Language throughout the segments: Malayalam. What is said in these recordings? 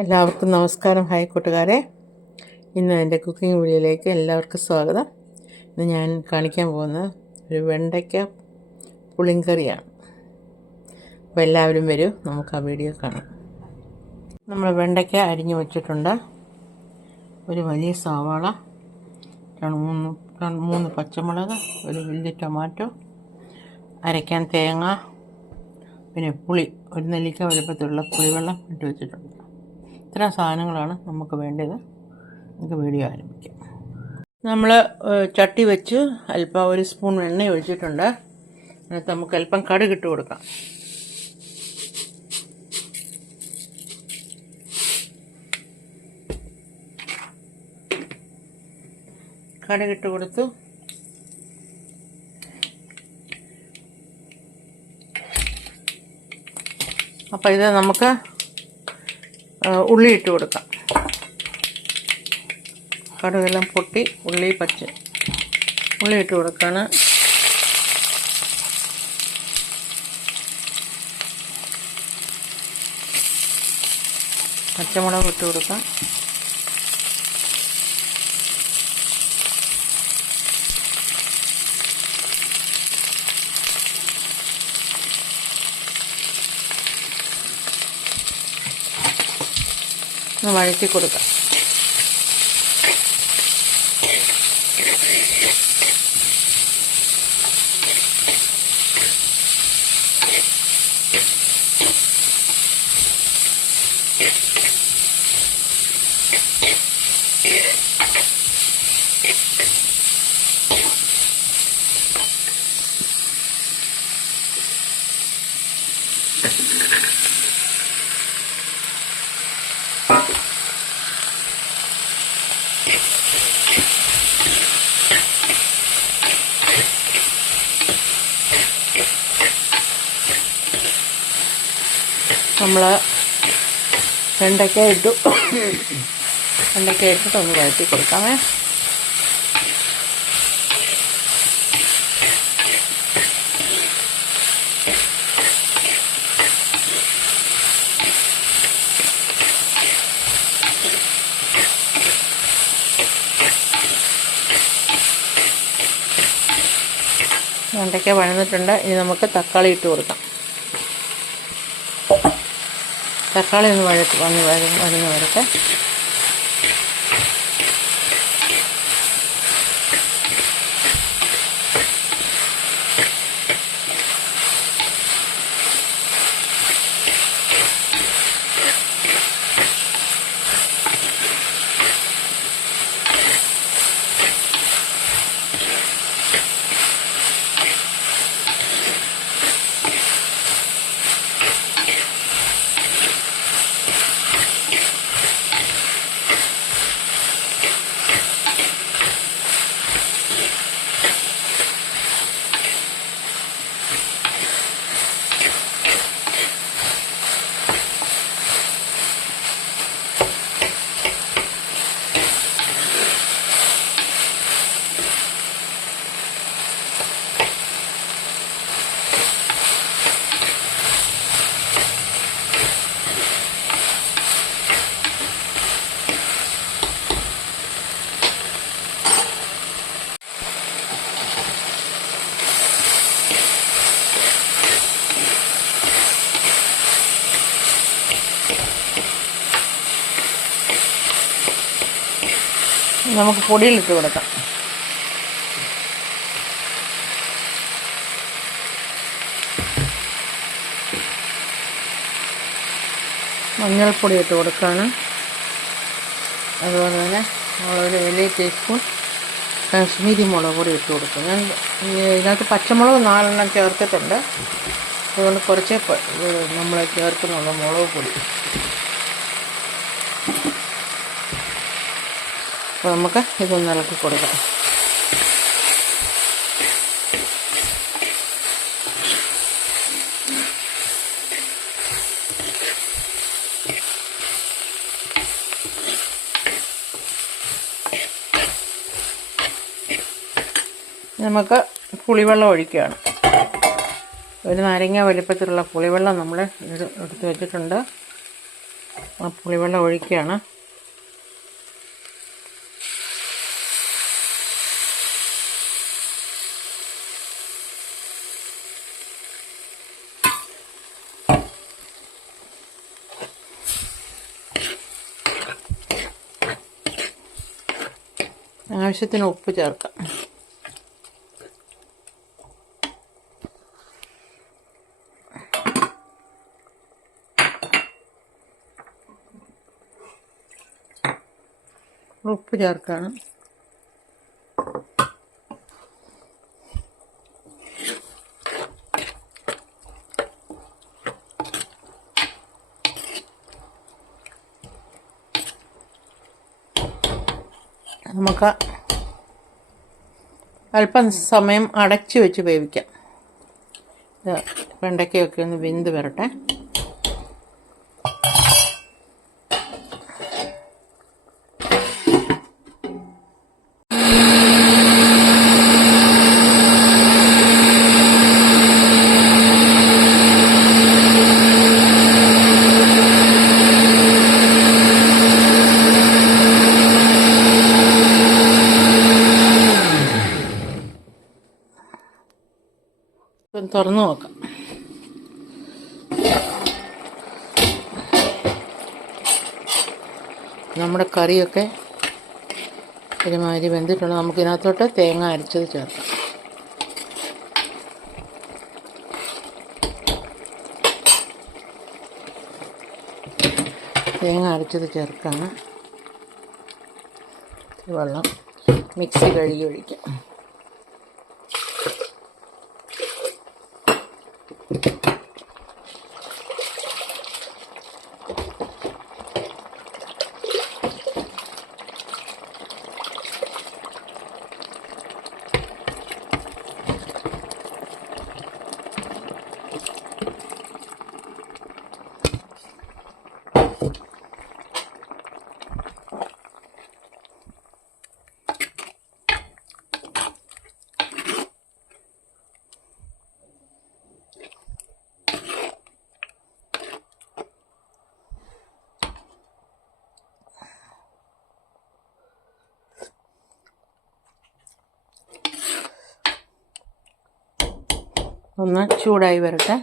എല്ലാവർക്കും നമസ്കാരം. ഹായ് കൂട്ടുകാരെ, ഇന്ന് എൻ്റെ കുക്കിംഗ് വീഡിയോയിലേക്ക് എല്ലാവർക്കും സ്വാഗതം. ഇന്ന് ഞാൻ കാണിക്കാൻ പോകുന്നത് ഒരു വെണ്ടയ്ക്ക പുളിങ്കറിയാണ്. അപ്പോൾ എല്ലാവരും വരൂ, നമുക്ക് ആ വീഡിയോ കാണാം. നമ്മൾ വെണ്ടയ്ക്ക അരിഞ്ഞു വച്ചിട്ടുണ്ട്. ഒരു വലിയ സവാള, മൂന്ന് പച്ചമുളക്, ഒരു വലിയ ടൊമാറ്റോ, അരയ്ക്കാൻ തേങ്ങ, പിന്നെ പുളി, ഒരു നെല്ലിക്ക വലുപ്പത്തിലുള്ള പുളിവെള്ളം ഇട്ട് വെച്ചിട്ടുണ്ട്. ഇത്ര സാധനങ്ങളാണ് നമുക്ക് വേണ്ടത്. നമുക്ക് വീഡിയോ ആരംഭിക്കാം. നമ്മൾ ചട്ടി വെച്ച് അല്പം ഒരു സ്പൂൺ എണ്ണ ഒഴിച്ചിട്ടുണ്ട്. എന്നിട്ട് നമുക്ക് അല്പം കടുകിട്ട് കൊടുക്കാം. കടുകിട്ട് കൊടുത്തു. അപ്പോൾ ഇത് നമുക്ക് ഉള്ളി ഇട്ട് കൊടുക്കാം. കടുകെല്ലാം പൊട്ടി ഉള്ളി ഇട്ട് കൊടുക്കാണ്. പച്ചമുളക് ഇട്ട് കൊടുക്കാം. വഴറ്റി കൊടുക്കാം. നമ്മൾ വെണ്ടയ്ക്ക ഇട്ടിട്ട് ഒന്ന് വഴറ്റി കൊടുക്കാമേ. വെണ്ടയ്ക്ക വഴന്നിട്ടുണ്ട്. ഇനി നമുക്ക് തക്കാളി ഇട്ട് കൊടുക്കാം. തക്കാളി ഒന്ന് വഴന്ന് വരട്ടെ. നമുക്ക് പൊടിയിലിട്ട് കൊടുക്കാം. മഞ്ഞൾപ്പൊടി ഇട്ട് കൊടുക്കുകയാണ്. അതുപോലെ തന്നെ നമ്മളൊരു വലിയ ടീസ്പൂൺ കാശ്മീരി മുളക് പൊടി ഇട്ട് കൊടുക്കും. ഞാൻ ഇതിനകത്ത് പച്ചമുളക് 4 ചേർത്തിട്ടുണ്ട്. അതുകൊണ്ട് കുറച്ചേ നമ്മൾ ചേർക്കുന്നുള്ളൂ മുളക് പൊടി. അപ്പോൾ നമുക്ക് ഇതൊന്ന് ഇളക്കി കൊടുക്കാം. നമുക്ക് പുളിവെള്ളം ഒഴിക്കുകയാണ്. ഒരു നാരങ്ങ വലിപ്പത്തിലുള്ള പുളിവെള്ളം നമ്മൾ എടുത്ത് വെച്ചിട്ടുണ്ട്. ആ പുളിവെള്ളം ഒഴിക്കുകയാണ്. ആവശ്യത്തിന് ഉപ്പ് ചേർക്കാം. ഉപ്പ് ചേർക്കണം. നമുക്ക് അല്പം സമയം അടച്ചു വെച്ച് വേവിക്കാം. വെണ്ടയ്ക്കയൊക്കെ ഒന്ന് വെന്ത് വരട്ടെ. തുറന്നു നോക്കാം. നമ്മുടെ കറിയൊക്കെ ഒരുമാതിരി വെന്തിട്ടുണ്ട്. നമുക്കിതിനകത്തോട്ട് തേങ്ങ അരച്ചത് ചേർക്കാം. തേങ്ങ അരച്ചത് ചേർക്കാണ്. വെള്ളം മിക്സി കഴുകി ഒഴിക്കാം. ഒന്ന് ചൂടായി വരട്ടെ.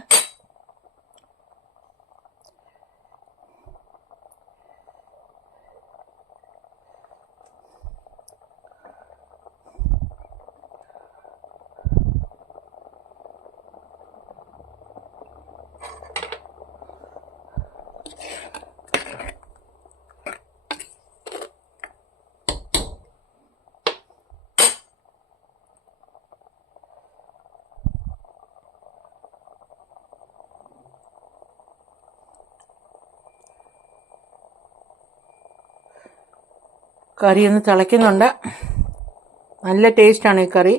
കറി ഒന്ന് തിളയ്ക്കുന്നുണ്ട്. നല്ല ടേസ്റ്റാണ് ഈ കറി.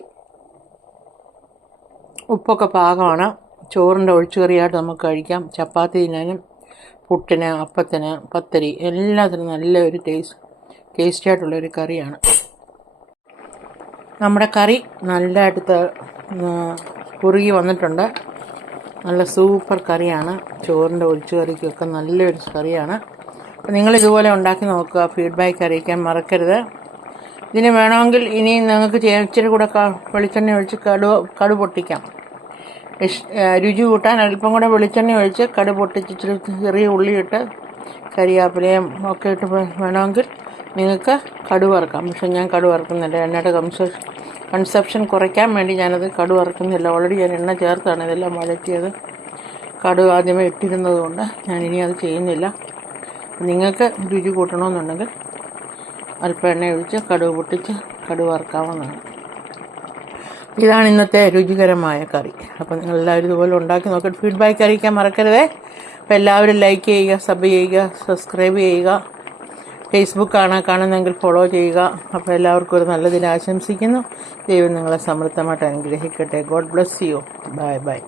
ഉപ്പൊക്കെ പാകമാണ്. ചോറിൻ്റെ ഒഴിച്ചുകറിയായിട്ട് നമുക്ക് കഴിക്കാം. ചപ്പാത്തി തിന്നാനും പുട്ടിന്, അപ്പത്തിന്, പത്തരി എല്ലാത്തിനും നല്ലൊരു ടേസ്റ്റിയായിട്ടുള്ളൊരു കറിയാണ്. നമ്മുടെ കറി നല്ലതായിട്ട് കുറുകി വന്നിട്ടുണ്ട്. നല്ല സൂപ്പർ കറിയാണ്. ചോറിൻ്റെ ഒഴിച്ചുകറിക്കൊക്കെ നല്ലൊരു കറിയാണ്. അപ്പോൾ നിങ്ങളിതുപോലെ ഉണ്ടാക്കി നോക്കുക. ഫീഡ്ബാക്ക് അറിയിക്കാൻ മറക്കരുത്. ഇതിന് വേണമെങ്കിൽ ഇനി നിങ്ങൾക്ക് ഇച്ചിരി കൂടെ വെളിച്ചെണ്ണ ഒഴിച്ച് കടു പൊട്ടിക്കാം. രുചി കൂട്ടാൻ അല്പം കൂടെ വെളിച്ചെണ്ണ ഒഴിച്ച് കടു പൊട്ടിച്ച് ഇച്ചിരി ചെറിയ ഉള്ളിയിട്ട് കരിയാപ്പിലയും ഒക്കെ ഇട്ട് വേണമെങ്കിൽ നിങ്ങൾക്ക് കടു വറുക്കാം. പക്ഷെ ഞാൻ കടു വറുക്കുന്നില്ല. എണ്ണയുടെ കൺസപ്ഷൻ കുറയ്ക്കാൻ വേണ്ടി ഞാനത് കടു വറുക്കുന്നില്ല. ഓൾറെഡി ഞാൻ എണ്ണ ചേർത്താണ് ഇതെല്ലാം വഴറ്റിയത്. കടു ആദ്യമേ ഇട്ടിരുന്നത് കൊണ്ട് ഞാനിനി അത് ചെയ്യുന്നില്ല. നിങ്ങൾക്ക് രുചി കൂട്ടണമെന്നുണ്ടെങ്കിൽ അല്പം എണ്ണ ഒഴിച്ച് കടുക് പൊട്ടിച്ച് കടുക് വറുക്കാവുന്നതാണ്. ഇതാണ് ഇന്നത്തെ രുചികരമായ കറി. അപ്പോൾ നിങ്ങളെല്ലാവരും ഇതുപോലെ ഉണ്ടാക്കി നോക്കിയിട്ട് ഫീഡ്ബാക്ക് അറിയിക്കാൻ മറക്കരുതേ. അപ്പോൾ എല്ലാവരും ലൈക്ക് ചെയ്യുക, സബ് ചെയ്യുക, സബ്സ്ക്രൈബ് ചെയ്യുക. ഫേസ്ബുക്കാണ് കാണുന്നതെങ്കിൽ ഫോളോ ചെയ്യുക. അപ്പോൾ എല്ലാവർക്കും ഒരു നല്ല ദിനം ആശംസിക്കുന്നു. ദൈവം നിങ്ങളെ സമൃദ്ധമായിട്ട് അനുഗ്രഹിക്കട്ടെ. God bless you. Bye bye.